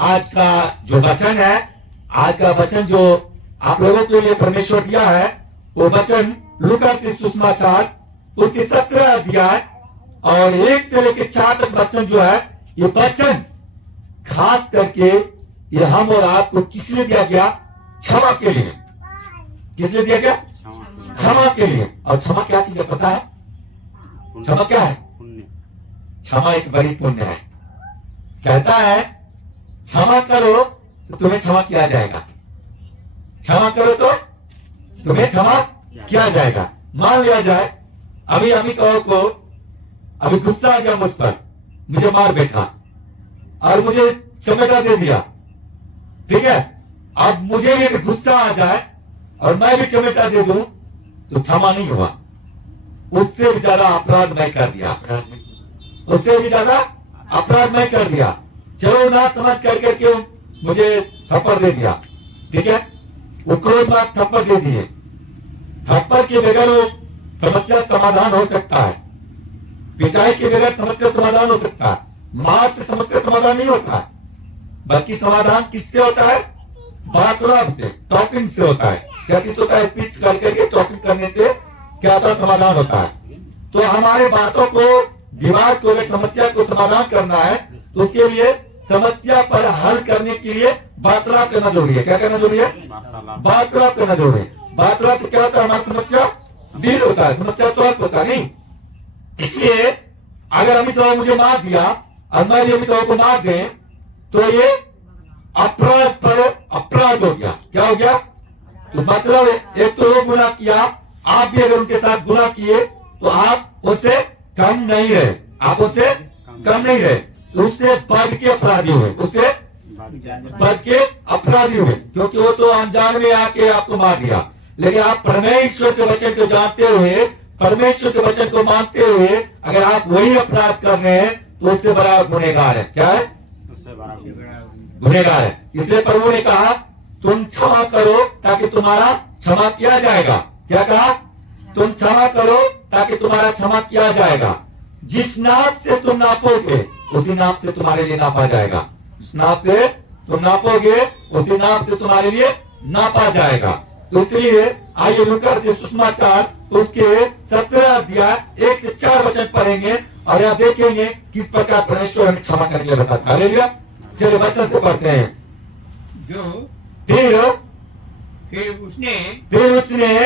आज का जो वचन है, आज का वचन जो आप लोगों के लिए परमेश्वर दिया है, वो वचन लूका के सुसमाचार उसके 17 अध्याय और 1 से लेकर 4 तक वचन जो है, ये वचन खास करके ये हम और आपको किस लिए दिया गया? क्षमा के लिए। किस लिए दिया गया? क्षमा के लिए। और क्षमा क्या चीज है पता है? क्षमा क्या है? क्षमा एक बड़ी पुण्य है। कहता है क्षमा करो तो तुम्हें क्षमा किया जाएगा। क्षमा करो तो तुम्हें क्षमा किया जाएगा। मान लिया जाए अभी अमित को अभी गुस्सा आ गया मुझ पर, मुझे मार बैठा और मुझे चमेटा दे दिया, ठीक है। अब मुझे भी गुस्सा आ जाए और मैं भी चमेटा दे दूं तो क्षमा नहीं हुआ। उससे भी ज्यादा अपराध मैं कर दिया, उससे भी ज्यादा अपराध मैं कर दिया। चलो ना समझ करके मुझे थप्पड़ दे दिया, ठीक है। वो क्रोध में थप्पड़ दे दिए। थप्पड़ के बगैर वो समस्या समाधान हो सकता है, पिटाई के बगैर समस्या समाधान हो सकता है, मार से समस्या समाधान नहीं होता है। बल्कि समाधान किससे होता है? वार्तालाप से, टॉकिंग से होता है। क्या चीज होता है? स्पीच करके टॉकिंग करने से क्या होता है? समाधान होता है। तो हमारे बातों को, विवाद को, समस्या को समाधान करना है तो उसके लिए समस्या पर हल करने के लिए वार्तालाप करना जरूरी है। क्या करना जरूरी है? वार्तालाप करना जरूरी है। वार्तालाप से क्या होता है? हमारी समस्या डील होता है, समस्या सॉल्व होता है। नहीं, इसलिए अगर अमित मुझे मार दिया और मैं भी अमित को मार दें तो ये अपराध पर अपराध हो गया। क्या हो गया? तो मतलब एक तो वो गुनाह किया, आप भी अगर उनके साथ गुनाह किए तो आप उससे कम नहीं रहे, आप उससे कम नहीं रहे, उससे बढ़ के अपराधी हुए, उससे बढ़ के अपराधी हुए। क्योंकि वो तो अनजान में आके आपको मार दिया, लेकिन आप परमेश्वर के वचन को जानते हुए, परमेश्वर के वचन को मानते हुए अगर आप वही अपराध कर रहे हैं तो उससे बड़ा गुनहगार है। क्या है? गुनहगार है। इसलिए प्रभु ने कहा तुम क्षमा करो ताकि तुम्हारा क्षमा किया जाएगा। क्या कहा? तुम क्षमा करो ताकि तुम्हारा क्षमा किया जाएगा। जिस नाप से तुम नापोगे उसी नाप से तुम्हारे लिए नापा जाएगा। जिस नाप से तुम नापोगे उसी नाप से तुम्हारे लिए नापा जाएगा। तो इसलिए आइए लूका के सुसमाचार उसके 17 अध्याय 1 से 4 वचन पढ़ेंगे और यहाँ देखेंगे किस प्रकार परमेश्वर हमें क्षमा करने के लिए बताता है। हालेलुया। चलिए वचन से पढ़ते हैं। जो फिर उसने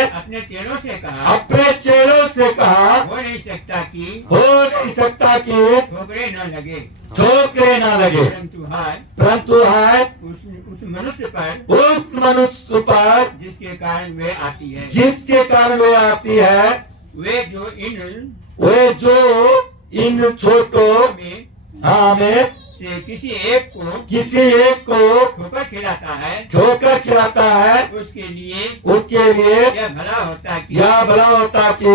अपने चेलों से कहा, अपने चेलों से कहा, हो नहीं सकता कि ठोकरे न लगे, परंतु है उस मनुष्य पर जिसके कारण वे आती है, वे जो इन छोटों में से किसी एक को ठोकर खिलाता है, उसके लिए यह भला होता कि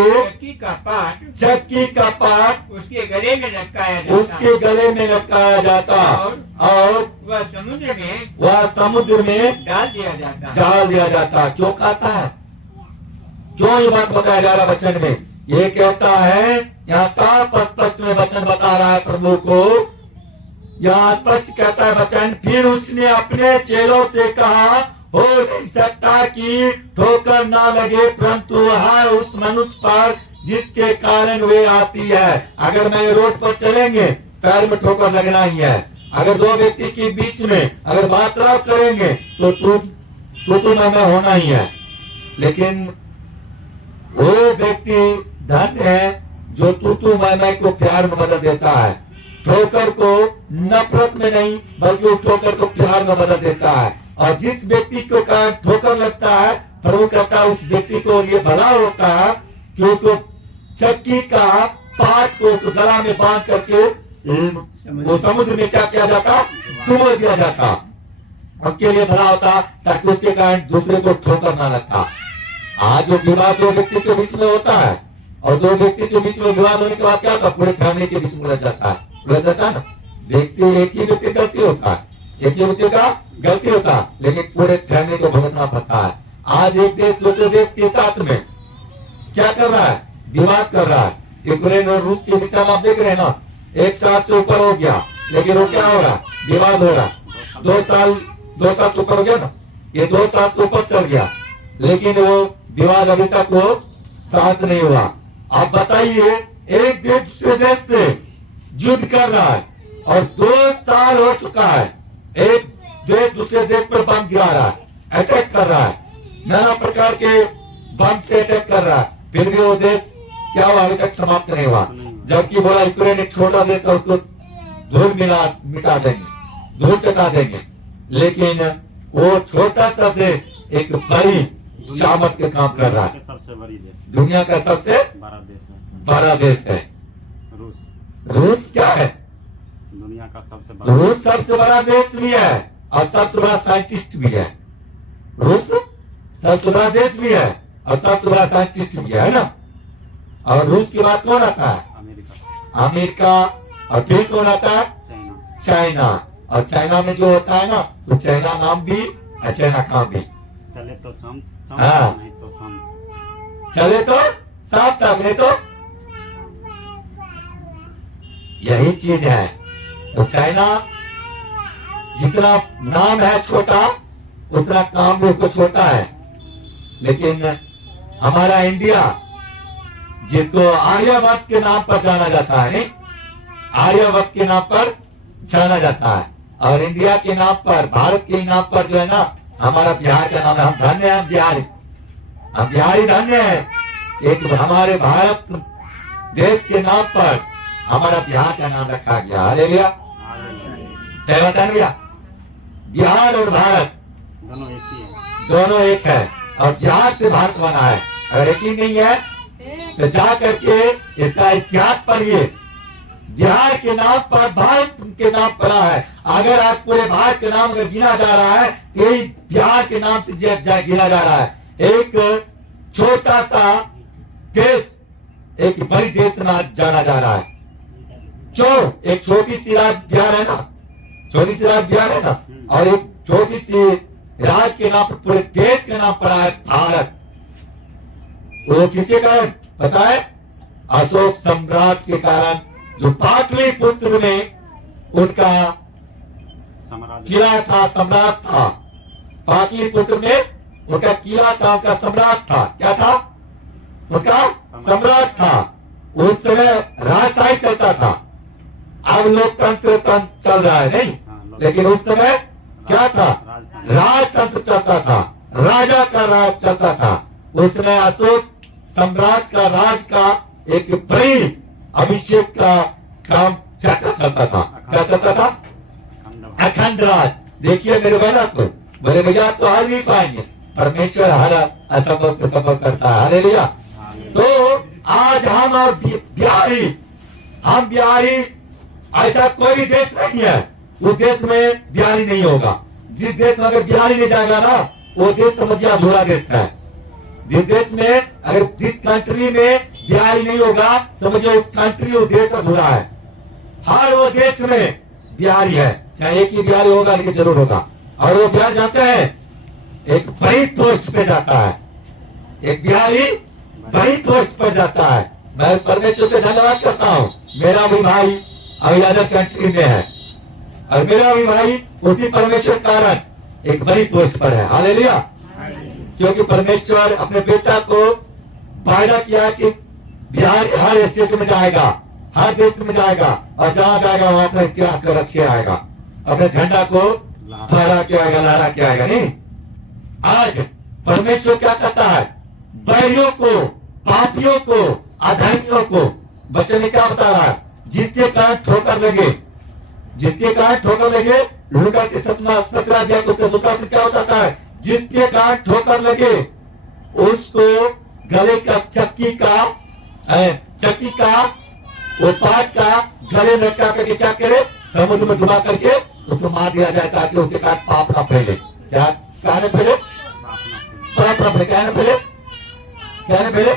चक्की का पाट उसके गले में लटकाया जाता और वह समुद्र में डाल दिया जाता। क्यों कहता है? क्यों ये बात बताया जा रहा वचन में? ये कहता है, यहाँ साफ स्पष्ट में वचन बता रहा है प्रभु को। यहाँ स्पष्ट कहता है वचन, फिर उसने अपने चेलों से कहा, हो नहीं सकता कि ठोकर ना लगे, परंतु है उस मनुष्य पर जिसके कारण वे आती है। अगर मैं रोड पर चलेंगे पैर में ठोकर लगना ही है। अगर दो व्यक्ति के बीच में अगर वार्तालाप करेंगे तो तू मैं होना ही है। लेकिन वो व्यक्ति धन्य है जो तू मैं को प्यार में बदल देता है। ठोकर को नफरत में नहीं बल्कि ठोकर को प्यार में बदल देता है। और जिस व्यक्ति को कारण ठोकर लगता है, प्रभु कहता है उस व्यक्ति को ये भला होता है कि उसको चक्की का पाट को उसको गला में बांध करके वो समुद्र में क्या किया जाता? डुबो दिया जाता। उसके लिए भला होता ताकि उसके कारण दूसरे को ठोकर ना लगता। आज जो विवाद दो व्यक्ति के बीच में होता है और दो व्यक्ति के बीच में विवाद होने के बाद क्या होता? पूरे फैमिली के बीच में लग जाता है ना। व्यक्ति एक ही व्यक्ति गलती होता है, एक ही व्यक्ति का गलती होता है, लेकिन पूरे फैमिली को भुगतना पड़ता है। आज एक देश दूसरे देश के साथ में क्या कर रहा है? विवाद कर रहा है। यूक्रेन और रूस के विषय में आप देख रहे हैं ना, 1 साल से ऊपर हो गया, लेकिन वो क्या हो रहा? विवाद हो रहा। 2 साल तो ऊपर हो गया ना, ये 2 साल तो ऊपर चल गया, लेकिन वो विवाद अभी तक वो शांत नहीं हुआ। आप बताइए, एक देश दूसरे देश से युद्ध कर रहा है और 2 साल हो चुका है, एक देश दूसरे देश पर बम गिरा रहा है, अटैक कर रहा है, नाना प्रकार के बम से अटैक कर रहा है, फिर भी वो देश क्या हुआ, अभी तक समाप्त नहीं हुआ। जबकि बोला यूक्रेन एक छोटा देश है, उसको धूल मिटा देंगे, धूल चटा देंगे, लेकिन वो छोटा सा देश एक बड़ी शामत के काम कर रहा है। सबसे बड़ी देश, दुनिया का सबसे बड़ा देश है बड़ा देश है रूस। रूस। क्या है? दुनिया का सबसे बड़ा रूस सबसे बड़ा देश भी है और सबसे बड़ा साइंटिस्ट भी है। रूस सबसे बड़ा देश भी है और सबसे बड़ा साइंटिस्ट भी है ना। और रूस की बात कौन आता है? America, America. और फिर कौन आता है? चाइना। चाइना। और चाइना में जो होता है ना, तो चाइना नाम भी और चाइना काम भी। चले तो चम हाँ। नहीं तो सम। चले तो साफ तक, नहीं तो यही चीज है। तो चाइना जितना नाम है छोटा, उतना काम भी उसको छोटा है। लेकिन हमारा इंडिया, जिसको आर्यभट्ट के नाम पर जाना जाता है, नहीं, आर्यभट्ट के नाम पर जाना जाता है, और इंडिया के नाम पर, भारत के नाम पर जो है ना, हमारा बिहार का नाम है। हम धन्य हैं, हम बिहारी, हम बिहारी धन्य हैं। एक हमारे भारत देश के नाम पर हमारा बिहार का नाम रखा गया। हालेलुया, सहमत भैया। बिहार और भारत दोनों एक ही है। दोनों एक है, और बिहार से भारत बना है। अगर एक ही नहीं है तो जा करके इसका इतिहास पढ़िए। बिहार के नाम पर भारत के नाम पड़ा है। अगर आज पूरे भारत के नाम अगर गिना जा रहा है, यही बिहार के नाम से गिना जा रहा है। एक छोटा सा देश एक बड़ी देश में आज जाना जा रहा है। क्यों? एक छोटी सी राज्य बिहार है ना, छोटी सी राज्य बिहार है ना, और एक छोटी सी राज्य के नाम पर पूरे देश के नाम पड़ा है भारत। वो किसके कारण पता है? अशोक सम्राट के कारण, जो पाटलिपुत्र में उनका साम्राज्य किला था, सम्राट था। पाटलिपुत्र में उनका किला था, उनका सम्राट था। क्या था? उनका सम्राट था। उस समय राजशाही चलता था। अब लोकतंत्र चल रहा है, नहीं, हाँ, लेकिन उस समय क्या था? राजतंत्र चलता था, राजा का राज चलता था। उसमें अशोक सम्राट का राज का एक बड़ी अभिषेक का काम चर्चा चलता था। क्या चलता था? अखंड राज। देखिए मेरे बहना को, मेरे भैया तो हार नहीं पाएंगे, परमेश्वर हर असंभव को संभव करता है। हालेलुया। तो आज हम और बिहारी, हम बिहारी, ऐसा कोई भी देश नहीं है उस देश में बिहारी नहीं होगा। जिस देश में अगर बिहारी नहीं जाएगा ना, वो देश समझिए अधूरा देश है। जिस देश में अगर जिस कंट्री में बिहारी नहीं होगा, समझो वो कंट्री, वो देश अधूरा है। हर वो देश में बिहारी है, चाहे एक ही बिहारी होगा, लेकिन जरूर होगा। और वो बिहार जानते हैं, एक बड़ी पोस्ट पे जाता है, एक बिहारी बड़ी पोस्ट पर जाता है। मैं इस परमेश्वर पे धन्यवाद करता हूँ। मेरा भी भाई अभी अदर कंट्री में है, और मेरा भी भाई उसी परमेश्वर कारण एक बड़ी पोस्ट पर है। हालेलुया। क्योंकि परमेश्वर अपने बेटा को वायदा किया कि बिहार हर स्टेट में जाएगा, हर देश में जाएगा, और जहां जाएगा वहां अपना इतिहास को रच के आएगा, अपने झंडा को फहरा के आएगा, लहरा के आएगा। नहीं, आज परमेश्वर क्या करता है? बैरियों को, पापियों को, अधर्मियों को, बच्चे ने क्या बता रहा है? जिसके कारण ठोकर लगे, जिसके कारण ठोकर लगे। लूका के 17 अध्याय को दूसरा क्या बताता है? जिसके कारण ठोकर लगे उसको गले का चक्की का वो पाट का गले लटका करके क्या करे? समुद्र में डुबा करके उसको मार दिया जाए, ताकि उसके कारण पाप ना फैले। क्या कहने फैले? पाप ना फैले। कहने फैले? कहने फैले?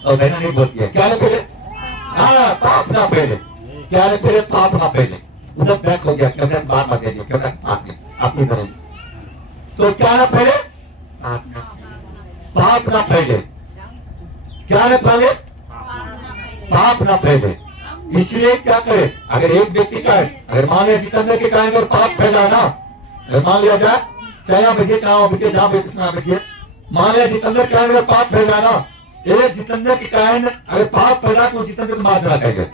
और बहना नहीं बोलती है, क्या ना फैले? हाँ, पाप ना फैले। क्या ना फैले? पाप ना फैले। उधर बैक हो गया, कैमरा से बाहर मत दीजिए, कैमरा आपने अपनी तरह। तो क्या ना फैले? पाप ना फैले। क्या ना फैले? पाप ना फैले। इसलिए क्या करे? अगर एक व्यक्ति का, अगर मान लिया जितने के कारण अगर पाप फैला ना, अगर मान लिया जाए चाहे आप बैठिए चाहे आप बैठिए जहां बैठिए, मान लिया जितेंद्र के कारण अगर पाप फैल रहा ना, ये जितेंद्र के कारण अगर पाप फैल रहा है तो जितेंद्र को मार देना चाहिए।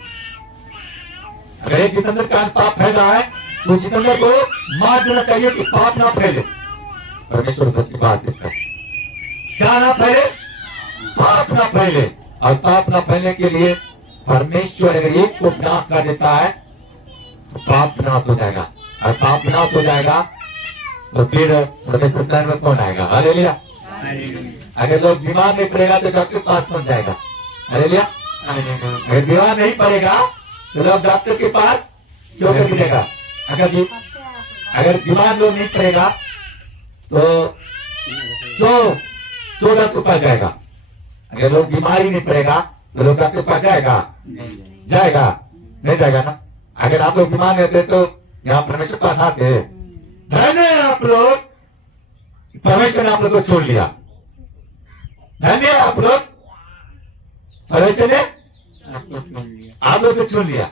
अगर ये जितेंद्र के कारण पाप फैल रहा है तो जितेंद्र को मार देना चाहिए कि पाप ना फैले। परमेश्वर की बात इसका क्या ना फैले, पाप ना फैले। और पाप ना फैलने के लिए परमेश्वर अगर एक को विनाश कर देता है तो पाप विनाश हो जाएगा, और पाप विनाश हो जाएगा तो फिर परमेश्वर शरण में कौन आएगा? हालेलुया। अगर लोग बीमार नहीं पड़ेगा तो डॉक्टर के पास पहुंच जाएगा। हालेलुया। अगर बीमार नहीं पड़ेगा तो लोग डॉक्टर के पास क्यों कर मिलेगा? अगर बीमार लोग नहीं पड़ेगा तो डॉक्टर के पास जाएगा। अगर लोग बीमारी नहीं पड़ेगा तो लोग डॉक्टर के पास जाएगा? जाएगा नहीं जाएगा ना। अगर आप लोग बीमार रहते तो यहाँ परमेश्वर पास आते। धन्य आप लोग, परमेश्वर ने आप लोग को छोड़ लिया। धन्य आप लोग, परमेश्वर ने आप लोग को छोड़ लिया।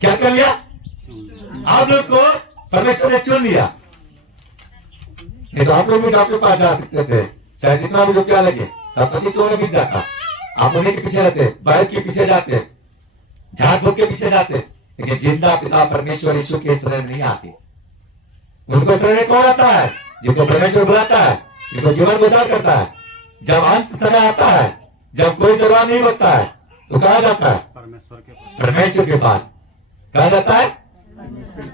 क्या कर लिया? आप लोग को परमेश्वर ने चुन लिया। नहीं तो आप लोग भी डॉक्टर के पास जा सकते थे, चाहे जितना भी रुपया लगे, सब पति क्यों नहीं जाता। आप उन्हीं के पीछे रहते, बैल के पीछे जाते, झाड़ फूक के पीछे जाते, लेकिन जिंदा पिता परमेश्वर यीशु के शरण नहीं आते। उनको शरण में कौन आता है? जिनको परमेश्वर बुलाता है, जिनको जीवन उद्धार करता है। जब अंत समय आता है, जब कोई दरबार नहीं होता है तो कहा जाता है? परमेश्वर के पास। कहा जाता है?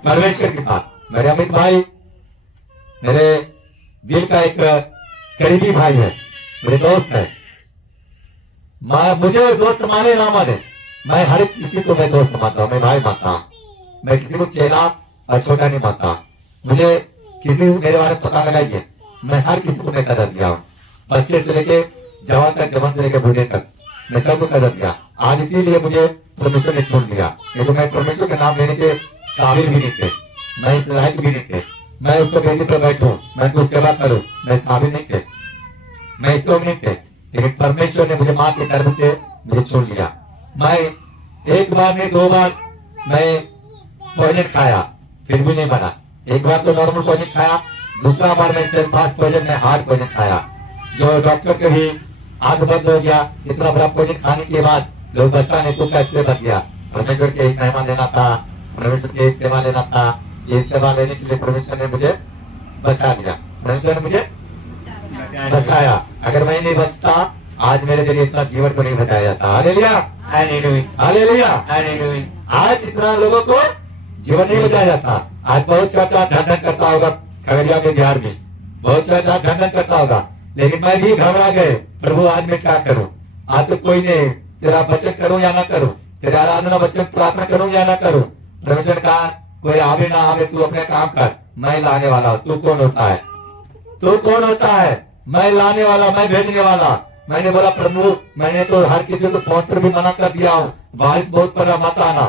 परमेश्वर के पास। मेरे अमित भाई मेरे दिल का एक करीबी भाई है, मेरे दोस्त है। मुझे दोस्त माने ना माने, मैं हर किसी को मैं दोस्त मानता हूँ, मैं भाई मानता हूँ। मैं किसी को चेला और छोटा नहीं मानता। मुझे किसी मेरे बारे में पता लगाइए, मैं हर किसी को मैं कदर दिया हूँ, बच्चे से लेके जवान तक, जवान से लेके बूढ़े तक, मैं सबको कदर दिया। आज इसीलिए मुझे परमेश्वर ने चुन लिया। नहीं तो मैं परमेश्वर के नाम लेने के काबिल भी नहीं थे, मैं इस लायक भी नहीं थे। मैं उसको वेदी पर बैठूं, मैं उसकी सेवा करूं, मैं इस काबिल नहीं थे, मैं इसको नहीं थे। लेकिन परमेश्वर ने मुझे माँ के गर्भ से मुझे चुन लिया। मैं एक बार नहीं, दो बार मैं पॉइजन खाया, फिर भी नहीं बना। एक बार तो नॉर्मल पॉइजन खाया, दूसरा बार मैं सिर्फ फास्ट पॉइजन में हार्ड पॉइजन खाया, जो डॉक्टर के भी आंख बंद हो गया। इतना बड़ा पॉइजन खाने के बाद लोग बचा नहीं तो कैसे बच गया? परमेश्वर के एक मेहमान लेना था, परमेश्वर की सेवा लेना था। ये सेवा लेने के लिए परमेश्वर ने मुझे बचा लिया, परमेश्वर ने मुझे बचाया। अगर मैं नहीं बचता आज मेरे जरिए इतना जीवन को नहीं बचाया जाता। Hallelujah, hallelujah, hallelujah. आज इतना लोगों को जीवन नहीं बचाया जाता। आज बहुत चाचा ढंढन करता होगा खगड़िया के बिहार में, बहुत चाचा ढंढन करता होगा, लेकिन मैं भी घबरा गए, प्रभु आज मैं क्या करूं? आज तो कोई नहीं, तेरा वचन करूं या ना करूं, तेरा आराधना वचन प्रार्थना करूं या ना करूं। परमेश्वर ने कहा कोई आवे ना आवे, तू अपने काम कर, मैं लाने वाला हूं। तू कौन होता है? तू कौन होता है? मैं लाने वाला, मैं भेजने वाला। मैंने बोला प्रभु, मैंने तो हर किसी को फोन पर भी मना कर दिया हूँ, बारिश बहुत पड़ रहा, मत आना,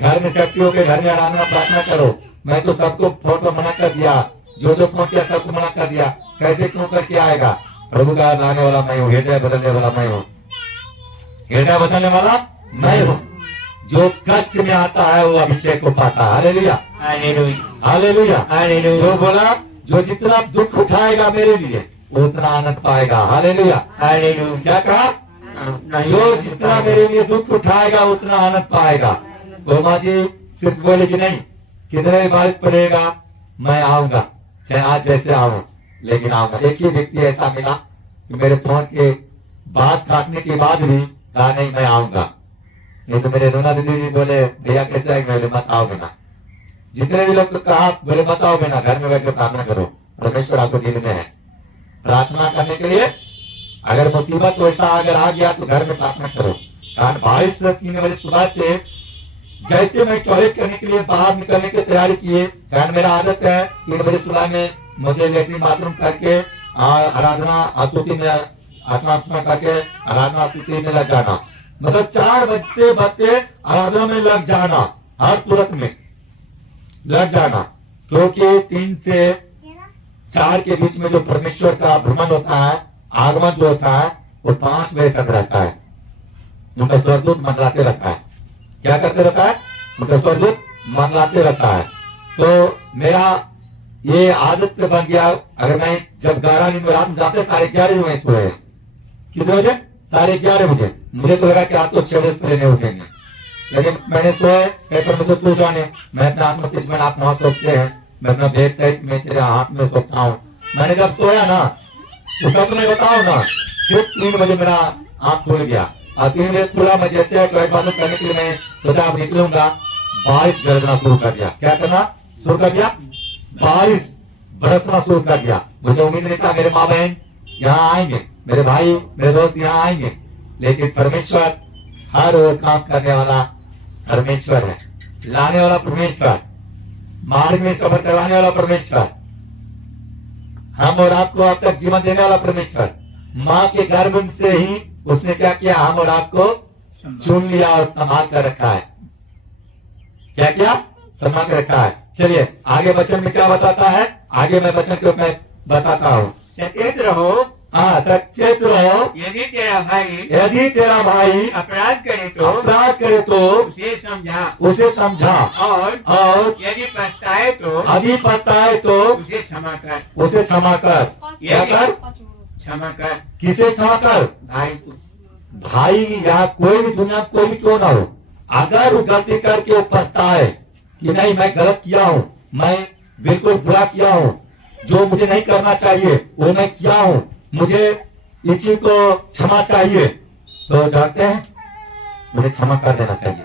घर में सेफ्टी हो के घर में आराधना प्रार्थना करो। मैं तो सबको फोन पर मना कर दिया, जो जो फोन किया सबको मना कर दिया। कैसे क्यों करके आएगा? प्रभु का लाने वाला मैं हूँ, हृदय बदलने वाला मैं हूँ, हृदय बदलने वाला मैं हूँ। जो कष्ट में आता है वो अभिषेक को पाता है। Hallelujah, hallelujah, hallelujah. जो बोला जो जितना दुख उठाएगा मेरे लिए वो उतना आनंद पाएगा। Hallelujah, hallelujah. क्या कहा? जो जितना मेरे लिए दुख उठाएगा उतना आनंद पाएगा। वो माँ जी सिर्फ बोले कि नहीं, कितने भी बारिश पड़ेगा मैं आऊंगा, चाहे आज जैसे आऊं, लेकिन आऊंगा। एक ही व्यक्ति ऐसा मिला कि मेरे फोन के बात काटने के बाद भी कहा नहीं मैं आऊंगा। नहीं तो मेरे रोना दीदी जी बोले भैया कैसे आएंगे? बोले मत आओगे ना। जितने भी लोग तो कहा बोले मत आओगे ना, घर में बैठ कर प्रार्थना करो, परमेश्वर आपको दिल में है। प्रार्थना करने के लिए अगर मुसीबत वैसा अगर आ गया तो घर में प्रार्थना करो। कारण 22-3 बजे सुबह से जैसे मैं टॉयलेट करने के लिए बाहर निकलने की तैयारी किए, कारण मेरा आदत है 3 बजे सुबह में मुझे लेटरिन बाथरूम करके आराधना आस्तुति में स्नान करके आराधना आस्तुति में लग जाना, मतलब 4 बजते आराधना में लग जाना, हर तुरंत में लग जाना। क्योंकि 3 से 4 के बीच में जो परमेश्वर का भ्रमण होता है, आगमन जो होता है वो 5 बजे तक रहता है। उनका स्वर्गदूत मंडराते रहता है। क्या करते रहता है? उनका स्वर्गदूत मंडराते रहता है। तो मेरा ये आदत बन गया, अगर मैं जब 11 नींद में रात में जाते 11:30 बजे सोए, कितने बजे? 11:30 बजे। मुझे तो लगा कि आप तो 6 बजे पहले नहीं उठेंगे, लेकिन मैंने सोए पेपर में से तू जाने, मैं अपने हाथ में स्टिचमेंट आप वहां सोचते हैं, मैं अपना बैक साइड में तेरे हाथ में सोचता हूँ। मैंने जब सोया ना उसका तुम्हें बताओ ना, फिर 3 बजे मेरा आंख खुल गया और 3 बजे खुला, मैं जैसे क्लाइट बात करने के लिए मैं सोचा अब निकलूंगा, बारिश गरजना शुरू कर दिया। क्या करना शुरू कर दिया? बारिश बरसना शुरू कर दिया। मुझे उम्मीद नहीं था मेरे माँ बहन यहाँ आएंगे, मेरे भाई मेरे दोस्त यहाँ आएंगे, लेकिन परमेश्वर हर वो काम करने वाला परमेश्वर है, लाने वाला परमेश्वर, मार्ग में सफर करवाने वाला परमेश्वर, हम और आपको अब तक जीवन देने वाला परमेश्वर। माँ के गर्भ से ही उसने क्या किया? हम और आपको चुन लिया और संभाल कर रखा है। क्या किया? संभाल कर रखा है। चलिए आगे वचन में क्या बताता है? आगे मैं वचन के मैं बताता हूँ। सचेत रहो, हाँ, सचेत रहो, यदि तेरा भाई अपराध करे तो उसे समझा, और यदि पछताए तो उसे क्षमा कर। क्या कर? क्षमा कर। किसे क्षमा कर? भाई को। भाई या कोई भी दुनिया में कोई भी क्यों ना हो, अगर वो गलती करके वो पछताए कि नहीं मैं गलत किया हूँ, मैं बिल्कुल बुरा किया हूँ, जो मुझे नहीं करना चाहिए वो मैं किया हूँ, मुझे इस चीज को क्षमा चाहिए, तो जानते हैं मुझे क्षमा कर देना चाहिए।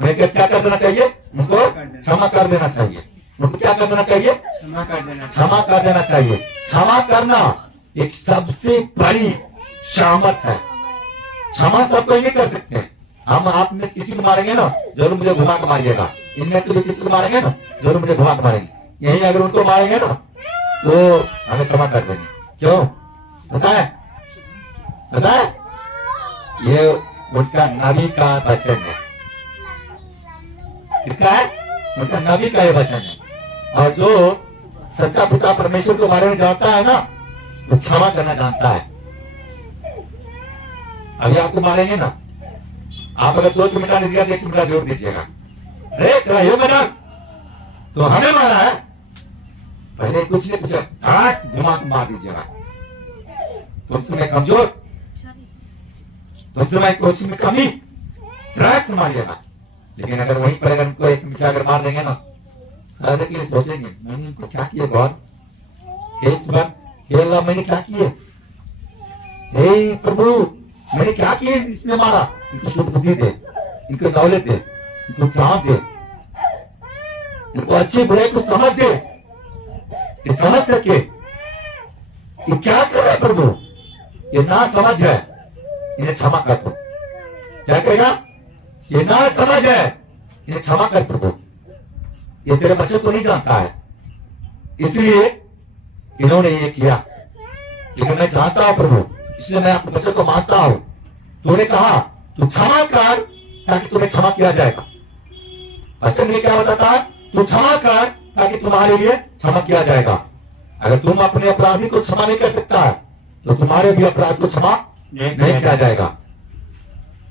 उन्हें क्या कर देना चाहिए? उनको क्षमा कर देना चाहिए। उनको क्या कर देना चाहिए? क्षमा कर देना। क्षमा कर देना चाहिए। क्षमा करना एक सबसे बड़ी शामत है। क्षमा सब कोई नहीं कर सकते। हम आप में से किसी को मारेंगे ना, जरूर मुझे घुमा के मारिएगा। इनमें से भी किसी को मारेंगे ना, जरूर मुझे घुमा के मारेंगे। यही अगर उनको मारेंगे ना तो हमें क्षमा कर देंगे। क्यों? पता है ये उनका नबी का वचन है। किसका है? उनका नबी का ये वचन है। और जो सच्चा पिता परमेश्वर के बारे में जानता है ना, वो क्षमा करना जानता है। अभी आपको मारेंगे ना, आप अगर 2 चिमटा दीजिएगा तो 1 चिमटा जोड़ दीजिएगा। अरे तेरा ये बना तो हमें मारा है, पहले कुछ नहीं पूछा, घास घुमा के मार दीजिएगा। तुमसे मैं कमजोर, तुमसे मैं कुछ में कमी, ट्रैक से मारिएगा। लेकिन अगर वहीं पर अगर उनको एक मिर्चा अगर मार देंगे ना, अरे के लिए सोचेंगे मैंने इनको क्या किया गॉड, इस बार हे अल्लाह मैंने क्या किए, हे प्रभु मैंने क्या किए, इसने मारा। इनको शुद्ध बुद्धि दे, इनको दौलत दे, इनको ज्ञान दे, इनको अच्छे बुरे को समझ दे, ये समझ सके ये क्या कर रहा है प्रभु, ये ना समझ है, इन्हें क्षमा कर दो। क्या करेगा? ये ना समझ है, इन्हें क्षमा कर प्रभु। ये तेरे बच्चे को नहीं जानता है, इसलिए इन्होंने ये किया। लेकिन मैं जानता हूं प्रभु, इसलिए मैं अपने बच्चे को मानता हूं। तूने कहा तू क्षमा कर ताकि तुम्हें क्षमा किया जाएगा। वचन में क्या बताता है? तू क्षमा कर ताकि तुम्हारे लिए क्षमा किया जाएगा। अगर तुम अपने अपराधी को क्षमा नहीं कर सकता है तो तुम्हारे भी अपराध को क्षमा नहीं किया जाएगा।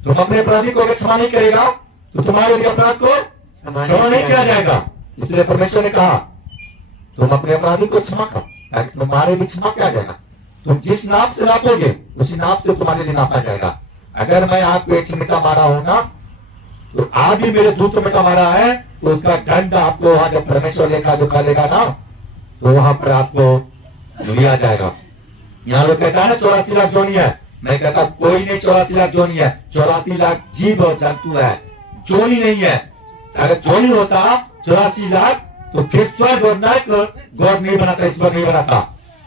तुम अपने अपराधी को अगर क्षमा नहीं करेगा तो तुम्हारे भी अपराध को क्षमा नहीं किया जाएगा। इसलिए परमेश्वर ने कहा तुम अपने अपराधी को क्षमा कर ताकि तुम्हारे भी क्षमा किया जाएगा। तुम जिस नाप से नापोगे उसी नाप से तुम्हारे लिए नापा जाएगा। अगर मैं आपको 1 चिमटा मारा हूं ना, तो आप भी मेरे 2 चिमटा मारा है, तो उसका दंड आपको वहां जब परमेश्वर लेखा जोखा लेगा ना, तो वहां पर आपको लिया जाएगा। यहाँ लोग कहता है ना 84 लाख जोनी है, मैं कहता कोई नहीं 84 लाख जोनी है, 84 लाख जीव और जंतु है, जोनी नहीं है। अगर जोनी होता 84 लाख तो फिर स्वर्ग और नरक गॉड नहीं बनाता, ईश्वर नहीं बनाता,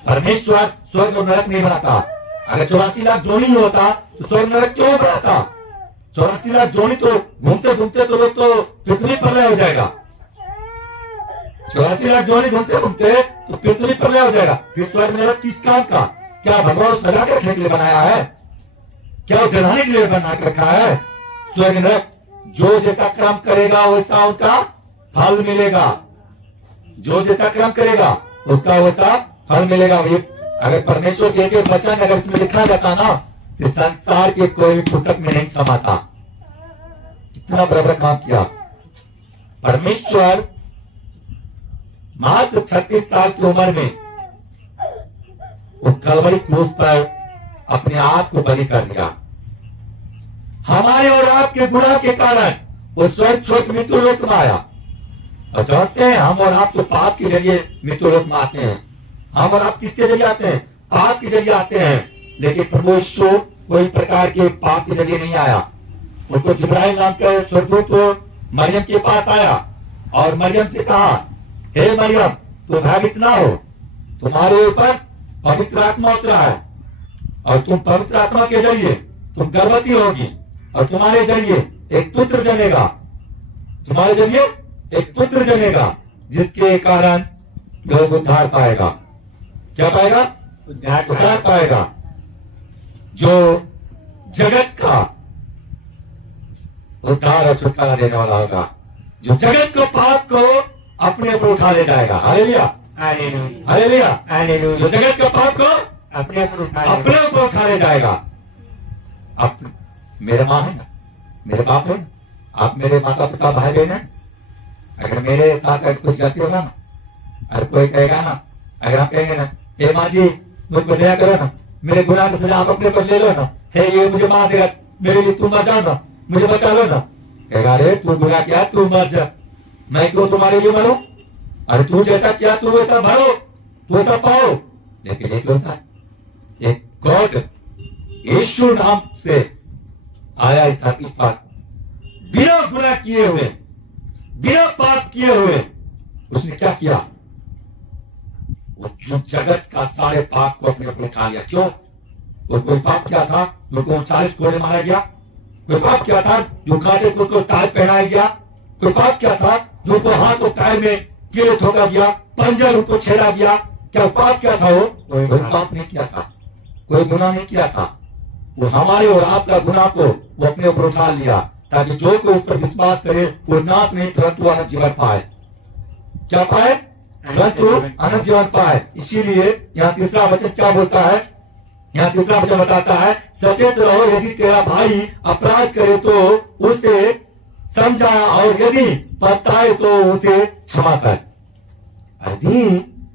परमेश्वर स्वर्ग और नरक नहीं बनाता। अगर 84 लाख जोनी होता तो स्वर्ग नरक क्यों बनाता? 84 लाख जोनी तो घूमते घूमते तो लोग तो पृथ्वी पर हो जाएगा। 84 लाख जोनी घूमते घूमते तो पृथ्वी पर हो जाएगा। फिर स्वर्ग नरक किस काम का? क्या भगवान सजा के रखने के लिए बनाया है? क्या डराने के लिए बना के रखा है? स्वर्ग नरक जो जैसा कर्म करेगा वैसा उसका फल मिलेगा। जो जैसा कर्म करेगा उसका वैसा फल मिलेगा। अगर परमेश्वर के एक वचन अगर इसमें लिखा जाता ना, तो संसार के कोई भी पुस्तक में नहीं समाता। इतना बराबर काम किया परमेश्वर। मात्र 36 साल की उम्र में वो कलवरी क्रूस पर अपने आप को बलि कर दिया। हमारे और आपके गुनाह के कारण वो स्वर्ग छोड़ मृत्यु लोक में आया। और जानते हैं हम और आप तो पाप के जरिए मृत्यु लोक में आते हैं। हम और आप किसके जरिए आते हैं? पाप के जरिए आते हैं। लेकिन प्रभु यीशु कोई प्रकार के पाप के जरिए नहीं आया। उनको जिब्राइल नाम के स्वर्गदूत तो मरियम के पास आया और मरियम से कहा, हे मरियम, तुम भयभीत ना हो, तुम्हारे ऊपर पवित्र आत्मा उतरा है और तुम पवित्र आत्मा के जरिए तुम गर्भवती होगी और तुम्हारे जरिए एक पुत्र जनेगा। तुम्हारे जरिए एक पुत्र जनेगा जिसके कारण लोग उद्धार पाएगा। क्या पाएगा? उद्धार पाएगा। जो जगत का उद्धार और छुटकारा देने वाला होगा, जो जगत को पाप को अपने ऊपर उठा ले जाएगा। Hallelujah, hallelujah, hallelujah. जो जगत का पाप को अपने ऊपर उठा ले जाएगा। अब मेरे माँ है ना, मेरे बाप है ना, आप मेरे माता पिता भाई बहन है। अगर मेरे साथ अगर कुछ गलती होगा ना, अगर कोई कहेगा ना, अगर हम कहेंगे ना, हे माँ जी मुझ पर दया करो ना, मेरे गुनाह की सजा आप अपने पर ले लो ना, हे ये मुझे मार देगा, मेरे लिए तुम बचाओ ना, मुझे बचा लो ना। कहेगा, अरे तू गुनाह किया तू मर जा, मैं क्यों तुम्हारे लिए मरूं? अरे तू जैसा किया तू वैसा भरो, तू वैसा पाओ। लेकिन एक होता है, एक गॉड यीशु नाम से आया इस धरती पर, बिना गुनाह किए हुए, बिना पाप किए हुए उसने क्या किया? वो जगत का सारे पाप को अपने ऊपर उठा लिया। क्यों? वो कोई पाप क्या था लोगों को 40 कोड़े मारा गया? कोई पाप क्या था जो कांटे को टाई पहनाया गया? कोई पाप क्या था जो को हाथ और पैर में कीड़े ठोका गया, पंजर उनको छेड़ा गया? क्या पाप क्या था? वो कोई पाप नहीं किया था, कोई गुनाह नहीं किया था। वो हमारे और आपका गुनाह को वो अपने ऊपर उठा लिया ताकि जो कोई उस पर विश्वास करे वो नाश नहीं परंतु अनंत जीवन पाए। क्या पाए? परंतु अनंत जीवन पाए। इसीलिए यहाँ तीसरा वचन क्या बोलता है? यहाँ तीसरा वचन बताता है, सचेत रहो, यदि तेरा भाई अपराध करे तो उसे समझा और यदि पछताए तो उसे क्षमा कर। यदि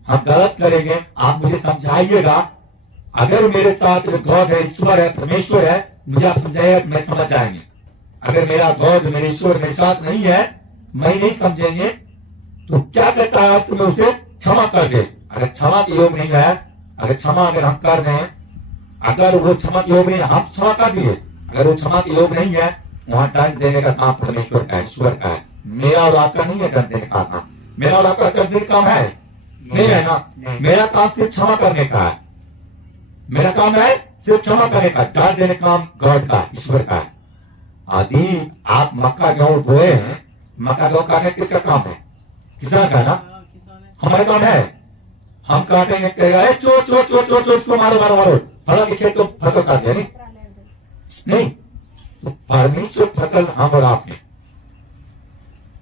हम गलत करेंगे आप मुझे समझाइएगा। अगर मेरे साथ गॉड है, ईश्वर है, परमेश्वर है, मुझे आप समझाइएगा, मैं समझ जाएंगे। अगर मेरा गॉड, मेरे ईश्वर मेरे साथ नहीं है, मैं नहीं समझेंगे, तो क्या कहता है? तुम्हें उसे क्षमा कर दे। अगर क्षमा के योग नहीं है, अगर क्षमा अगर हम कर रहे हैं, अगर वो क्षमा के योग नहीं है, हम क्षमा कर दिए, अगर वो क्षमा के योग नहीं है, वहां दंड देने का काम परमेश्वर का है, ईश्वर का है। मेरा और आपका नहीं है दंड देने का काम। मेरा और आपका दंड देने का काम है नहीं है ना। मेरा काम सिर्फ क्षमा करने का है। मेरा काम है सिर्फ क्षमा करने का, दंड देने का काम गॉड का, ईश्वर का है। आदि आप मक्का गेहूं बोए हैं, मक्का गेहूं काटने किसका काम है? किसान का ना। हमारा काम है, हम काटेंगे, कहेगा चो चो चो चो चो इसको मारो मारो मारो, फला के खेत को फसल काट दिया। नहीं, तो परमेश्वर फसल हम और आप हैं।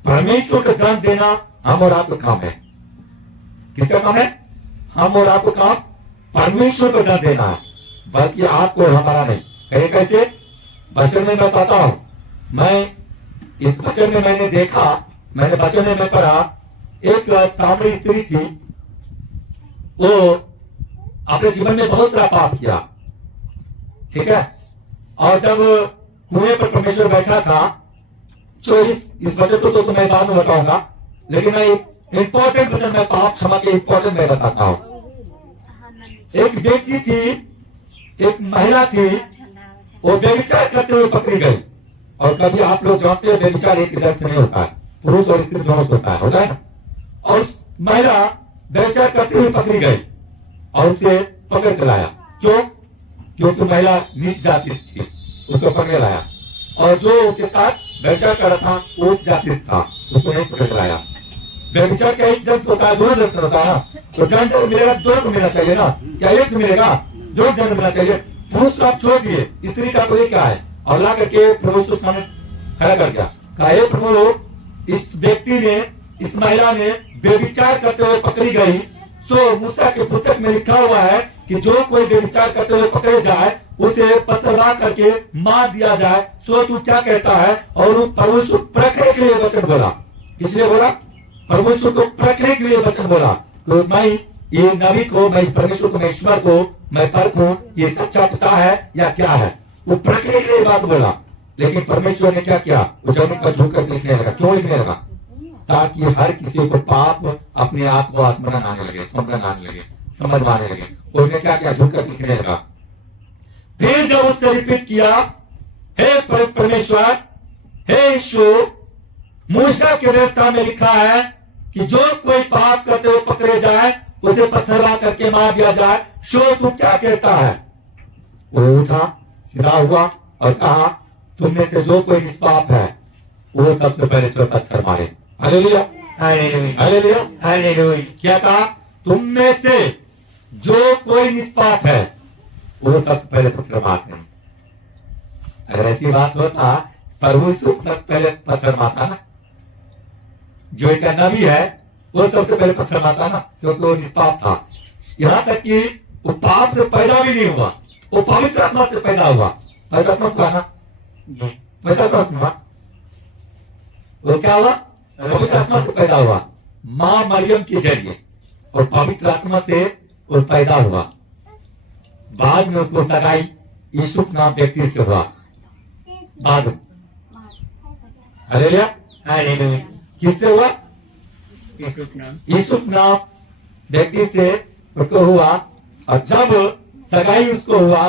परमेश्वर का दंड देना हम और आपका काम है। किसका काम है? हम और आपको काम परमेश्वर को दंड देना है, बल्कि आपको और हमारा नहीं। कहे कैसे? वचन में मैं बताता हूं, मैं इस वचन में मैंने देखा, मैंने वचन में मैं पढ़ा, एक सामरी स्त्री थी, वो अपने जीवन में बहुत सारा पाप किया, ठीक है। और जब कुएं पर परमेश्वर बैठा था, तो इस वचन को तो मैं बाद में बताऊंगा, लेकिन मैं इंपॉर्टेंट वचन में पाप क्षमा के इंपॉर्टेंट मैं बताता हूं। एक व्यक्ति थी, एक महिला थी, वो व्यभिचार करते हुए पकड़ी गई। और कभी आप लोग जानते हो व्यभिचार एक जैसे नहीं होता है, पुरुष और स्त्री दोनों होता है ना। और महिला व्यभिचार करते हुए पकड़ी गई और उसे पकड़ के लाया। क्यों? क्योंकि महिला नीच जाति थी, उसको पकड़ लाया। और जो उसके साथ व्यभिचार कर रहा था वो उच्च जाति था, उसको नहीं पकड़ लाया। व्यभिचार का एक जंस होता है, दोनों जंस होता है ना। तो दंड मिलेगा, दोनों को मिलना चाहिए ना, क्या एक से मिलेगा? दो दंड मिलना चाहिए। पुरुष को आप छोड़ दिए, स्त्री का कोई क्या है? और ला करके प्रभु के सामने खड़ा कर दिया, कहा हे प्रभु, इस व्यक्ति ने, इस महिला ने व्यभिचार करते हुए पकड़ी गई, सो मूसा के पुस्तक में लिखा हुआ है कि जो कोई व्यभिचार करते हुए पकड़े जाए उसे पथरवा करके मार दिया जाए। सो तू क्या कहता है? और प्रभु परखने के लिए वचन बोला। इसलिए बोला परमेश्वर को परखने के लिए वचन बोला तो मैं ये नबी को, मैं परमेश्वर को, मैं ईश्वर को मैं परखूं ये सच्चा पिता है या क्या है, वो परखने के लिए बात बोला। लेकिन परमेश्वर ने क्या किया, वो जमीन पर झुककर लिखने लगा। क्यों लिखने लगा? ताकि हर किसी को पाप अपने आप को स्मरण आने लगे, स्मरण आने लगे, समझ में आने लगे। उन्होंने क्या किया, झुककर लिखने लगा। फिर जब उससे रिपीट किया, हे परमेश्वर, हे यीशु, मूसा की व्यवस्था में लिखा है कि जो कोई पाप करते हुए पकड़े जाए उसे पत्थरवा करके मार दिया जाए, सो तू क्या कहता है? वो उठा, सीधा हुआ और कहा, तुम में से जो कोई निष्पाप है वो सबसे पहले तो पत्थर मारे। Hallelujah, hallelujah, hallelujah. क्या कहा? तुम में से जो कोई निष्पाप है वो सबसे पहले पत्थर मारते हैं। अगर ऐसी बात होता प्रभु सबसे पहले पत्थर मारता ना, जो एक नबी है वो सबसे पहले पत्थर मारता ना, क्योंकि वो निष्पाप था। यहाँ तक कि वो पाप से पैदा भी नहीं हुआ, वो पवित्र आत्मा से पैदा हुआ। पवित्र आत्मा से ना, पवित्र आत्मा से हुआ। वो क्या हुआ? पवित्र आत्मा से पैदा हुआ, माँ मरियम के जरिए, और पवित्र आत्मा से वो पैदा हुआ। बाद में उसको सगाई यूसुफ नाम व्यक्ति से हुआ। बाद में हालेलुया, हालेलुया। किससे हुआ? यूसुफ नाम व्यक्ति से उसको हुआ। और जब सगाई उसको हुआ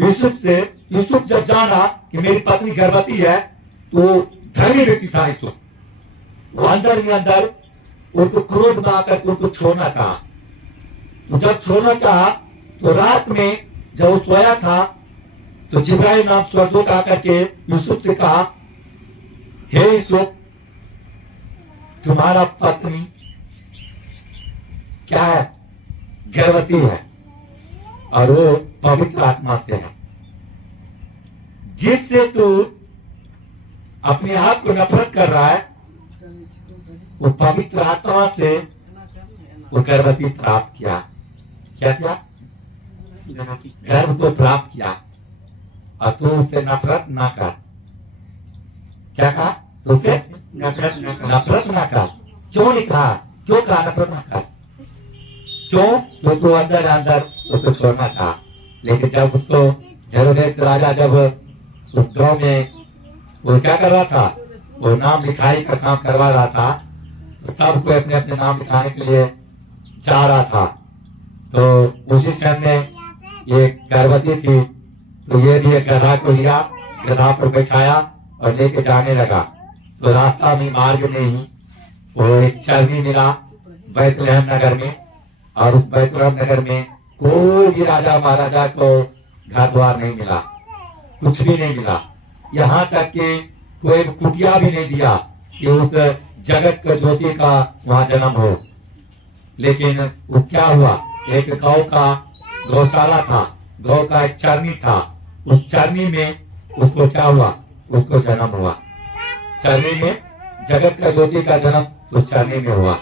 यूसुफ से, यूसुफ जब जाना कि मेरी पत्नी गर्भवती है, तो धर्मी व्यक्ति था यूसुफ। वो अंदर ही अंदर उनको क्रोध में आकर उनको छोड़ना चाहा। तो जब छोड़ना चाहा तो रात में जब वो सोया था तो जिब्राइल नाम स्वर्गदूत आकर के यूसुफ से कहा, हे यूसुफ, तुम्हारा पत्नी क्या है? गर्भवती है और वो पवित्र आत्मा से है, जिससे तू अपने आप को नफरत कर रहा है, वो पवित्र आत्मा से वो गर्भवती प्राप्त किया। क्या किया? गर्भ को प्राप्त किया। और तू उससे नफरत ना कर। क्या कहा? तू उससे नफरत ना कर। क्यों नहीं कहा? क्यों कहा नफरत ना कर? क्यों? तो तू अंदर अंदर उसको छोड़ना चाहा। लेकिन जब उसको हेरोदेस राजा जब उस गांव में वो क्या कर रहा था, वो नाम लिखाई का काम करवा रहा था, तो सबको अपने अपने नाम लिखाने के लिए जा रहा था। तो उसी समय ये गर्भवती थी, तो ये भी एक गधा को लिया, गधा पर बैठाया और लेके जाने लगा। तो रास्ता में मार्ग में ही वो एक चरनी मिला बैतलहम नगर में, और उस बैतलहम नगर में कोई भी राजा महाराजा को घर द्वार नहीं मिला, कुछ भी नहीं मिला। यहाँ तक कि कोई कुटिया भी नहीं दिया कि उस जगत के ज्योति का वहां जन्म हो। लेकिन वो क्या हुआ, एक गौ का गौशाला था, गौ का एक चरनी था, उस चरनी में उसको क्या हुआ, उसको जन्म हुआ। चरनी में जगत का ज्योति का जन्म उस चरनी में हुआ,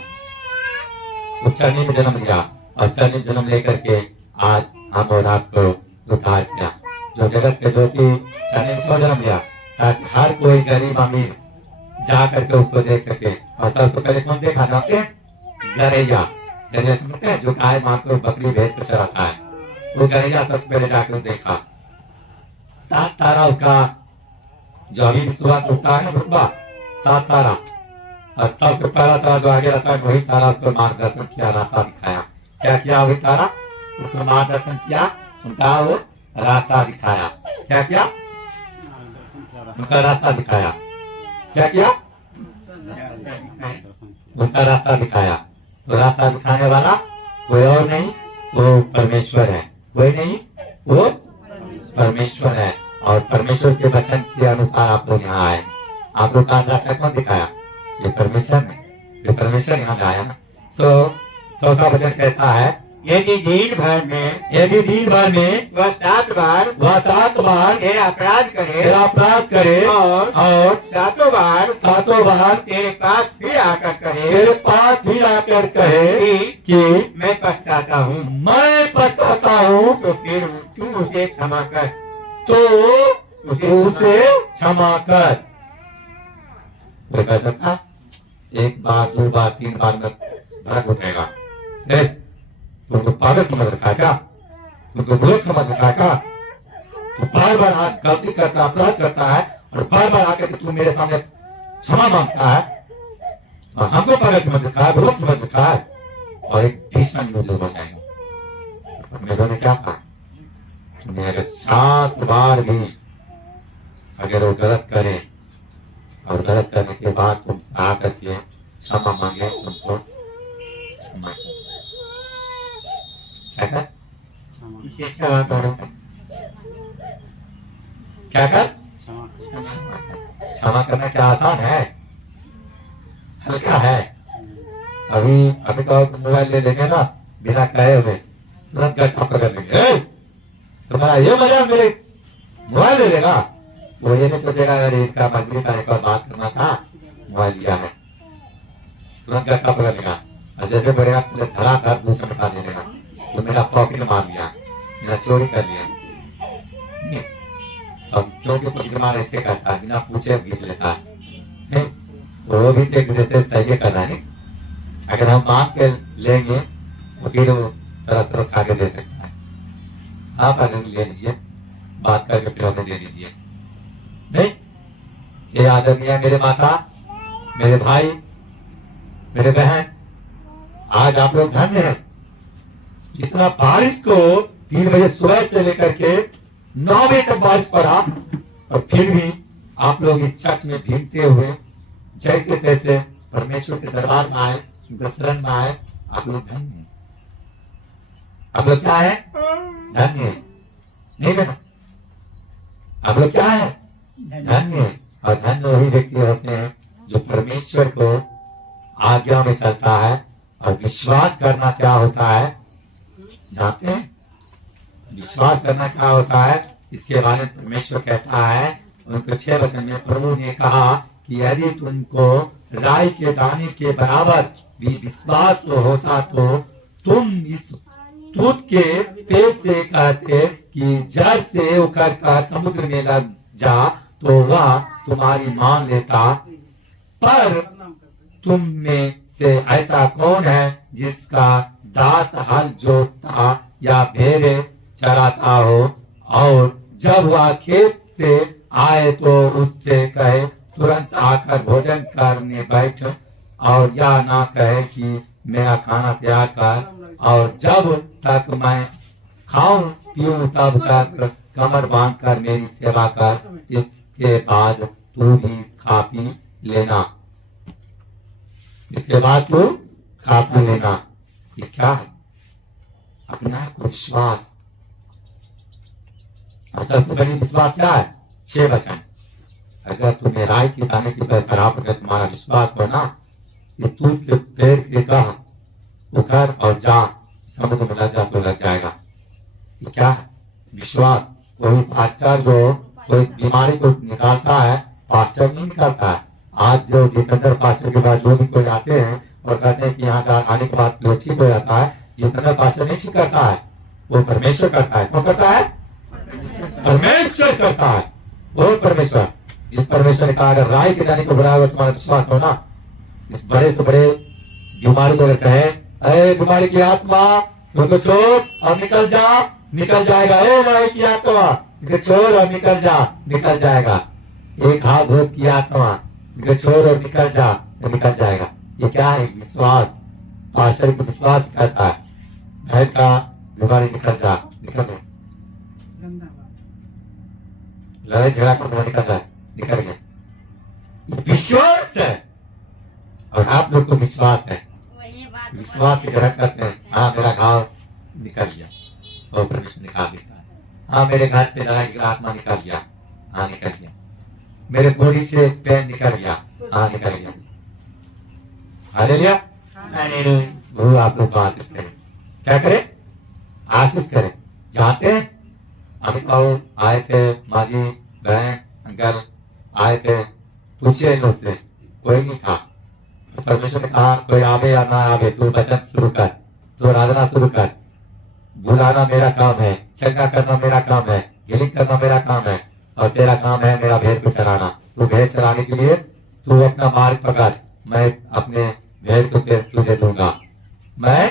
उस चरनी में जन्म लिया। और चरनी में जन्म लेकर के आज हम और आपको उद्धार किया। जो जगत के ज्योति चरनी में क्यों जन्म लिया? ताकि हर कोई गरीब अमीर जा करके उसको देख सके। और सबसे पहले कौन देखा जाते? गरैया। गरैया समझते हैं, जो गाय मां को बकरी भेज कर चलाता है, वो गरैया सबसे पहले जाकर देखा। 7 तारा उसका जो अभी शुरुआत होता है ना रुतबा, 7 तारा, और सबसे पहला तारा जो आगे रहता है वही तारा उसको मार्गदर्शन किया, रास्ता दिखाया। क्या किया? वही तारा उसको मार्गदर्शन किया, उनका वो रास्ता दिखाया। क्या किया? उनका रास्ता दिखाया। क्या किया? उनका रास्ता दिखाया। तो रास्ता दिखाने वाला कोई और नहीं, वो परमेश्वर है। कोई नहीं, वो परमेश्वर है। और परमेश्वर के वचन के अनुसार आप लोग यहाँ आए। आप लोग का रास्ता कौन दिखाया? ये परमेश्वर है। ये परमेश्वर यहाँ आया ना। चौथा वचन कहता है, यदि दिन भर में वह 7 बार तेरा अपराध करे और सातों बार तेरे पास फिर आकर कहे कि मैं पछताता हूँ, तो फिर तू उसे क्षमा कर। कोई कह सकता 1 बार 2 बार 3 अंदर भड़क उठेगा। तुमको पागल समझ रखा है क्या? तुमको बुजुर्ग समझ रखा है क्या? तो बार बार गलती करता, अपराध करता है और बार बार आकर के तू मेरे सामने क्षमा मांगता है और हमको पागल समझ रखा है, बुजुर्ग समझ रखा है और एक भीषण युद्ध हो जाएगा। मेरे ने क्या कहा? तुम्हें अगर 7 बार भी अगर वो गलत करे और गलत करने के बाद तुम आकर के क्षमा मांगे, तुमको क्षमा क्या कर क्षमा करो। क्या कर क्षमा क्षमा करना क्या आसान है? हल्का है। अभी तो मोबाइल ले लेंगे ना बिना कहे हुए, तुरंत गट्टा पकड़ लेंगे। तुम्हारा ये मजा मेरे मोबाइल ले लेगा, वो ये नहीं सोचेगा अरे इसका मजबूरी का एक और बात करना था, मोबाइल लिया है, तुरंत गट्टा पकड़ लेगा। और जैसे बढ़ेगा तुझे धरा कर दूसरा बता दे देगा, तो मेरा पॉकेट मार लिया, मेरा चोरी कर लिया। अब क्योंकि पॉकेट मार ऐसे करता है, बिना पूछे खींच लेता है। वो भी एक जैसे सही कर रहा है। अगर हम मांग के लेंगे तो फिर वो तरह तरह खा के दे सकता है। आप अगर ले लीजिए, बात करके फिर हमें दे दीजिए। नहीं, ये आदरणीय मेरे माता, मेरे भाई, मेरे बहन, आज आप लोग धन्य हैं। इतना बारिश को 3 बजे सुबह से लेकर के 9 बजे तक बारिश पड़ा और फिर भी आप लोग इस चर्च में भीगते हुए जैसे तैसे परमेश्वर के दरबार में आए, शरण में आए। आप लोग धन्य हैं। आप लोग क्या है? धन्य है। नहीं बेटा, आप लोग क्या है? धन्य है। और धन्य वही व्यक्ति होते हैं जो परमेश्वर को आज्ञा में चलता है। और विश्वास करना क्या होता है जानते हैं? विश्वास करना क्या होता है इसके बारे में परमेश्वर कहता है उनके 6 वचन में, प्रभु ने कहा कि यदि तुमको राई के दाने के बराबर भी विश्वास तो होता तो तुम इस दूध के पेट से कहते कि जड़ से उखड़ कर समुद्र में लग जा तो वह तुम्हारी मान लेता। पर तुम में से ऐसा कौन है जिसका दास हल जोतता या भेड़े चराता हो और जब वह खेत से आए तो उससे कहे तुरंत आकर भोजन करने बैठ, और यह ना कहे कि मेरा खाना तैयार कर और जब तक मैं खाऊं पीऊं तब तक कमर बांध कर मेरी सेवा कर, इसके बाद तू भी खा पी लेना। इसके बाद तू खा पी लेना। ये क्या है? अपने आप को विश्वास। और सबसे बड़ी विश्वास क्या है? 6 वचन। अगर तुम्हें राय के दाने की बराबर का तुम्हारा विश्वास हो ना, इस दूध के पेड़ के कह उतर और जा समुद्र में लग जा तो लग जाएगा। ये क्या है? विश्वास। कोई पास्टर जो कोई बीमारी को निकालता है, पास्टर नहीं निकालता है। आज जो जितेंद्र पास्टर के बाद जो भी कोई आते हैं और कहते हैं कि यहाँ आने के बाद लोग ठीक हो जाता है, जितेंद्र पास्टर नहीं ठीक करता है, वो परमेश्वर करता है। कौन करता है? परमेश्वर करता है। वो परमेश्वर, जिस परमेश्वर ने कहा अगर राय के दाने को बराबर तुम्हारा विश्वास हो ना, इस बड़े से बड़े बीमारी को कहे अरे बीमारी की आत्मा तुमको छोड़ और निकल जा, निकल जाएगा। ए राय की आत्मा छोड़ और निकल जा, निकल जाएगा। एक हाथ घोष की आत्मा छोड़ और निकल जा तो निकल जाएगा। ये क्या है? विश्वास। पास्टर को विश्वास करता है, भय का बीमारी निकल जा, निकल जा, लड़ाई झगड़ा को निकल जाए, निकल गया। विश्वास है। और आप लोग को विश्वास है, विश्वास से ग्रहण करते हैं। हाँ मेरा घाव निकल गया, और परमेश्वर निकाल देता है। हाँ मेरे घर से लड़ाई का आत्मा निकल गया, हाँ निकल गया। मेरे बॉडी से पेन निकल गया, हाँ निकल गया। हालेलुया। वो आप लोग को आशीष करें। क्या करें? आशीष करें। जानते हैं अमित बाबू आए थे, माजी बहन अंकल आए थे, पूछे लोग से, कोई नहीं था। तो परमेश्वर ने कहा कोई आवे या ना आवे, तू वचन शुरू कर, तू आराधना शुरू कर। बुलाना मेरा काम है, चंगा करना मेरा काम है, हीलिंग करना मेरा काम है, और तेरा काम है मेरा भेड़ को चराना। तू भेड़ चराने के लिए तू अपना मार्ग पकड़, मैं अपने भेड़ को तुझे दूंगा, मैं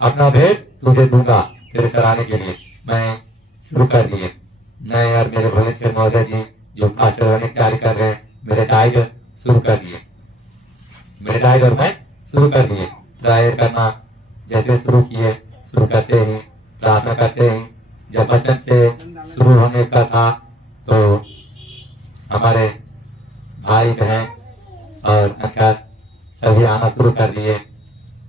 अपना भेद तुझे दूंगा तेरे चराने के लिए। मैं शुरू कर दिए। मैं और मेरे भुवनेश्वर महोदय जी जो पास्टर होने की तैयारी कर रहे हैं, मेरे डाइट शुरू कर दिए। मेरे डाइट और मैं शुरू कर दिए डाइट करना। जैसे शुरू करते ही प्रार्थना करते ही जब वचन से शुरू होने का था तो हमारे भाई बहन और अंकल सभी आना शुरू कर दिए।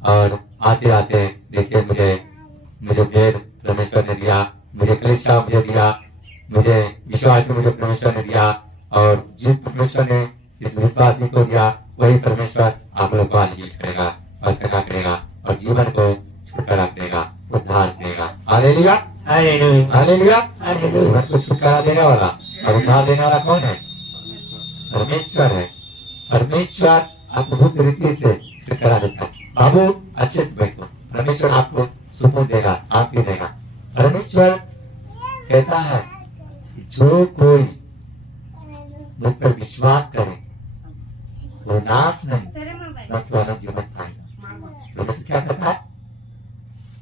और आते आते देखिए मुझे भेद परमेश्वर ने दिया, मुझे कलिशा मुझे दिया, मुझे विश्वास मुझे परमेश्वर ने दिया। और जिस परमेश्वर ने इस विश्वासी को दिया वही परमेश्वर आप लोग को आशीष करेगा और सगा करेगा और जीवन को छुटकारा देगा, उद्धार देगा। Hallelujah, hallelujah, hallelujah. हालेलुया। जीवन को छुटकारा देने वाला और उद्धार देने वाला कौन है? परमेश्वर है। परमेश्वर अद्भुत रीति से छुटकारा देता है। बाबू अच्छे से बैठो, परमेश्वर आपको सुकून देगा, शांति देगा। परमेश्वर कहता है जो कोई मुझ पर विश्वास करे वो नाश नहीं परंतु अनंत जीवन पाएगा। परमेश्वर क्या कहता है?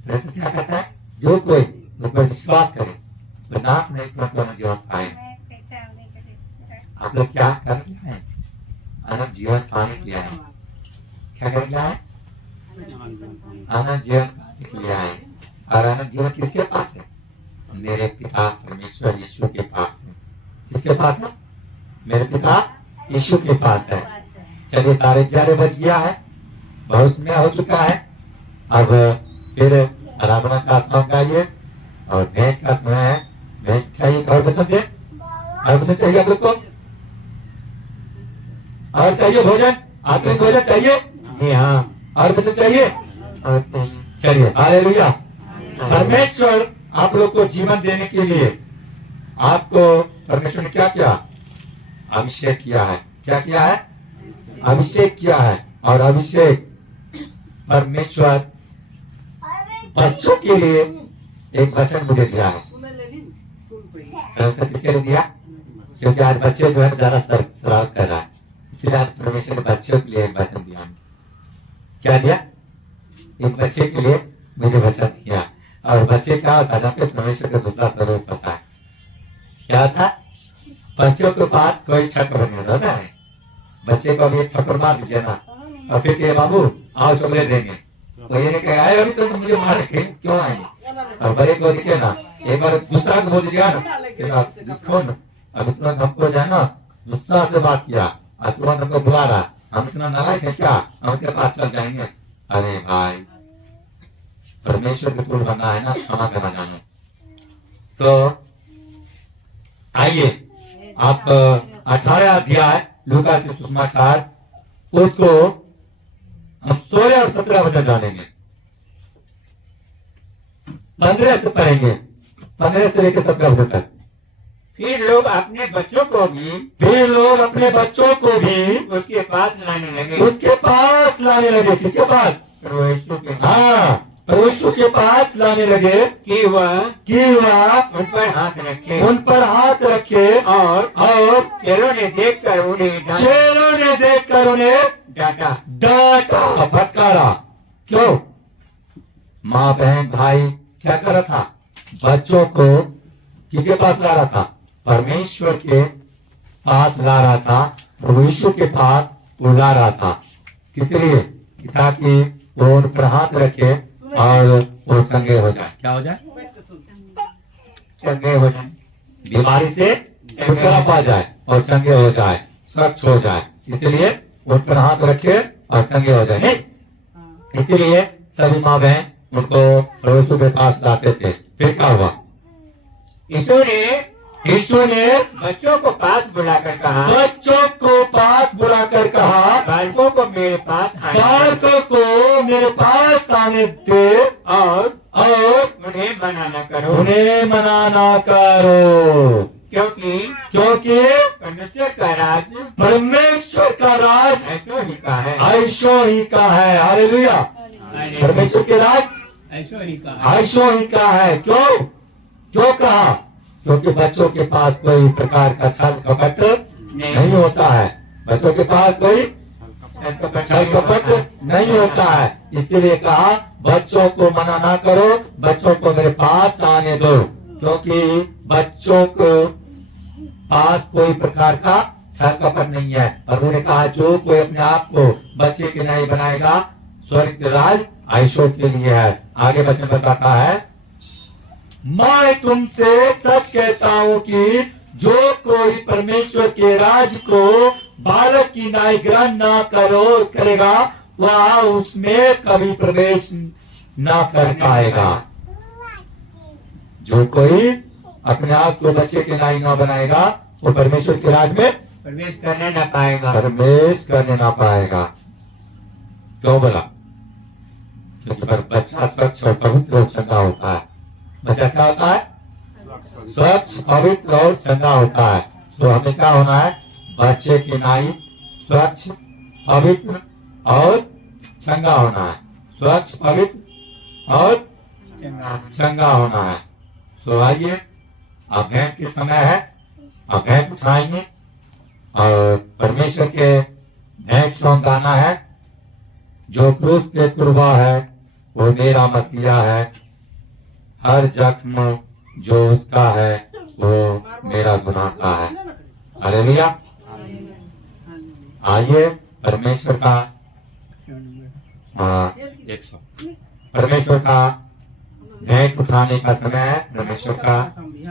परमेश्वर क्या कहता है? जो कोई मुझ पर विश्वास करे वो नाश नहीं परंतु अनंत जीवन पाएगा। आप लोग क्या कर रहे हैं? अनंत जीवन पाने के लिए आए। क्या कर रहे हैं? अनंत जीवन पाने के लिए आए। और अनंत जीवन किसके पास है? मेरे पिता परमेश्वर यीशु के पास है। किसके पास है? मेरे पिता यीशु के पास है। चलिए 11:30 बज गया है, बहुत समय हो चुका है। अब फिर आराधना का समय गाइए और भेंट का समय है। भेंट चाहिए और बचन दे, और बचन चाहिए आप लोग को, और चाहिए भोजन, आत्मिक भोजन चाहिए जी हाँ, और बचन चाहिए। और चाहिए। चलिए हालेलुया। परमेश्वर आप लोग को जीवन देने के लिए आपको परमेश्वर ने क्या किया? अभिषेक किया है। क्या किया है? अभिषेक किया है। और अभिषेक परमेश्वर बच्चों के लिए एक वचन मुझे दिया है। किसके लिए दिया? क्योंकि आज बच्चे जो है ज्यादा शरारत कर रहा है, इसलिए आज परमेश्वर ने बच्चों के लिए एक वचन दिया। क्या दिया? एक बच्चे के लिए मुझे वचन दिया। और बच्चे का परमेश्वर का दूसरा स्वरूप होता है। क्या था? बच्चों के पास कोई छक्र नहीं होता है। बच्चे को अभी एक थप्पड़ मार दीजिए ना और फिर कहे बाबू आओ चॉकलेट देंगे, तो ये नहीं कहे आए अभी तो मुझे मार के क्यों आएंगे। और बड़े को दिखे ना, एक बार दूसरा को बोल दीजिएगा ना कि आप देखो ना अब इतना हमको जो है ना गुस्सा से बात किया और तुरंत हमको बुला रहा, हम इतना नालायक है क्या, हम उसके पास चल जाएंगे। अरे भाई परमेश्वर के पुत्र बनना है ना, क्षमा करना जानो। सो आइए आप 18 अध्याय लूका के सुसमाचार उसको हम 16 और 17 वचन जानेंगे। 15 से पढ़ेंगे, 15 से लेकर 17 वचन तक। फिर लोग अपने बच्चों को भी उसके पास लाने लगे। उसके पास लाने लगे। किसके पास? प्रभु यीशु के पास, हाँ, प्रभु यीशु के पास लाने लगे कि वह उन उन पर हाथ रखे। और चेलों ने देखकर उन्हें डांटा फटकारा। क्यों? माँ बहन भाई क्या कर रहा था? बच्चों को किसके पास ला रहा था? परमेश्वर के पास ला रहा था। प्रभु यीशु के पास वो ला रहा था। किस लिए? ताकि वो उन पर हाथ रखे और वो चंगे हो जाए। क्या हो जाए? चंगे हो जाए, बीमारी से छुटकारा पा जाए और चंगे हो जाए, स्वच्छ हो जाए। इसलिए उन पर हाथ रखे और चंगे हो जाए। नहीं, इसलिए सभी माँ बहन उनको प्रभु यीशु के पास लाते थे। फिर क्या हुआ? यीशु ने बच्चों को पास बुलाकर कहा, बालकों को मेरे पास मेरे पास आने दे और उन्हें मना न करो, क्योंकि परमेश्वर का राज ऐसो ही का है। हालेलुया। परमेश्वर के राज ऐसो ही का है। क्यों कहा? क्योंकि बच्चों के पास कोई प्रकार का छल कपट नहीं होता है। बच्चों के पास कोई छल कपट नहीं होता है। इसलिए कहा बच्चों को मना ना करो, बच्चों को मेरे पास आने दो, क्योंकि बच्चों को पास कोई प्रकार का छल कपट नहीं है। प्रभु ने कहा जो कोई अपने आप को बच्चे के नहीं बनाएगा, स्वर्ग के राज आयशों के लिए है। आगे वचन बताता है, मैं तुमसे सच कहता हूं कि जो कोई परमेश्वर के राज को बालक की नाई ग्रहण ना करेगा, वह उसमें कभी प्रवेश ना कर पाएगा। जो कोई अपने आप को बच्चे के नाई ना बनाएगा, वो परमेश्वर के राज में प्रवेश करने न पाएगा। प्रवेश करने ना पाएगा। क्यों बोला? क्योंकि बच्चा स्वच्छ और पवित्र और चंगा होता है। बच्चा क्या होता है? स्वच्छ, पवित्र और चंगा होता है। तो हमें क्या होना है? बच्चे की नाई स्वच्छ, पवित्र और चंगा होना है। स्वच्छ, पवित्र और चंगा होना है। तो आइए, अब भेंट के समय है, अब भेंट उठाएंगे और परमेश्वर के भेंट सॉन्ग गाना है। जो क्रूस पे कुर्बा है वो मेरा मसीहा है, हर जख्म जो उसका है वो मेरा गुनाह का है। हालेलुया। आइए परमेश्वर का परमेश्वर का भेंट उठाने का समय है। परमेश्वर का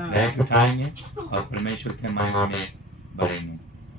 भेंट उठाएंगे और परमेश्वर के महिमा में बढ़ेंगे।